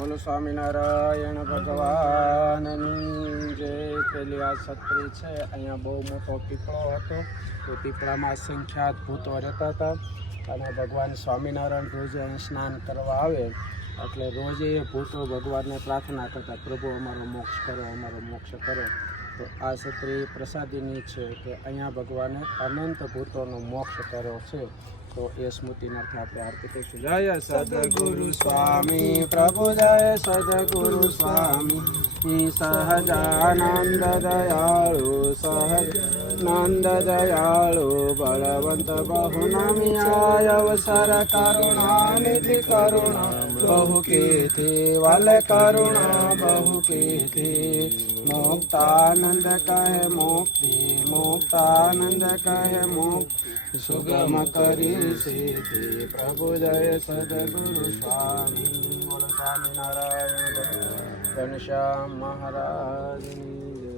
બોલો સ્વામિનારાયણ ભગવાનની જય. પેલી આ છત્રી છે, અહીંયા બહુ મોટો પીપળો હતો, તો પીપળામાં સંખ્યાત ભૂતો રહેતા હતા અને ભગવાન સ્વામિનારાયણ રોજે અહીં સ્નાન કરવા આવે એટલે રોજે એ ભૂતો ભગવાનને પ્રાર્થના કરતા, પ્રભુ અમારો મોક્ષ કરો, અમારો મોક્ષ કરો. તો આ છત્રી પ્રસાદીની છે કે અહીંયા ભગવાને અનંત ભૂતોનો મોક્ષ કર્યો છે. તો એ સ્મૃતિનાર્થે આપણે આરતી કરીશું. જય સદગુરુ સ્વામી પ્રભુ, જય સદગુરુ સ્વામી સહજાનંદ દયાળુ, સહજાનંદ દયાળુ બળવંત બહુ નમિયા અવસર કરુણાનિધિ કરુણા બહુ કીધી વાલ કરુણા બહુ કીધી. મુક્તાનંદ કહે મુક્તિ, મુક્તાનંદ કહે મુક્તિ સુગમ કરી સિદ્ધિ. પ્રભુ જય સદગુરુ સ્વામી. બોલો સ્વામિનારાયણ ઘનશ્યામ મહારાજની જય.